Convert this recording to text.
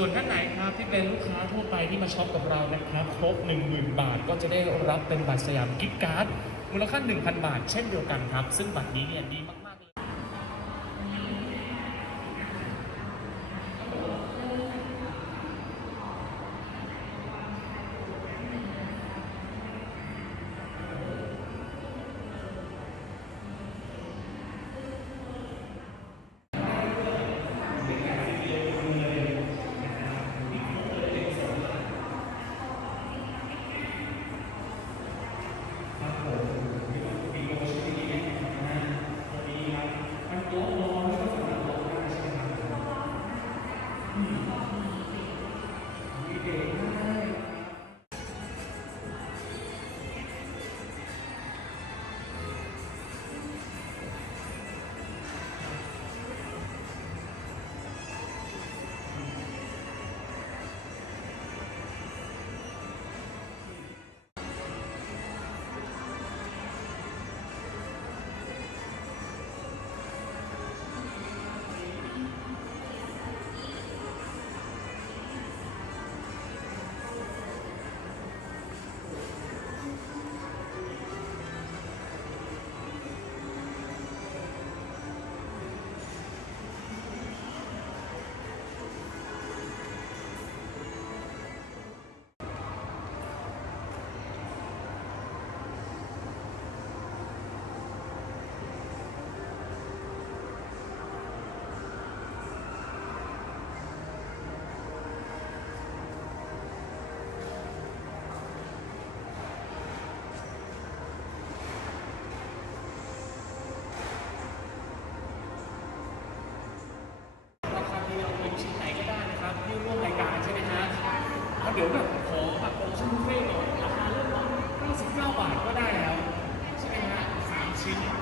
ส่วนท่านไหนครับที่เป็นลูกค้าทั่วไปที่มาช็อปกับเรานะครับครบ 10,000 บาทก็จะได้รับเป็นบัตรสยามกิฟต์การ์ดมูลค่า 1,000 บาท เช่นเดียวกันครับ ซึ่งบัตรนี้เนี่ยดีมากๆ เราคาเดียวเป็นชิ้นไหนก็ได้นะครับที่ร่วมรายการใช่ไหมฮะแล้วเดี๋ยวแบบขอแบบโปรโมชั่นบุฟเฟ่ต์หน่อยราคาเริ่มต้น99บาทก็ได้แล้วใช่ไหมฮะสามชิ้น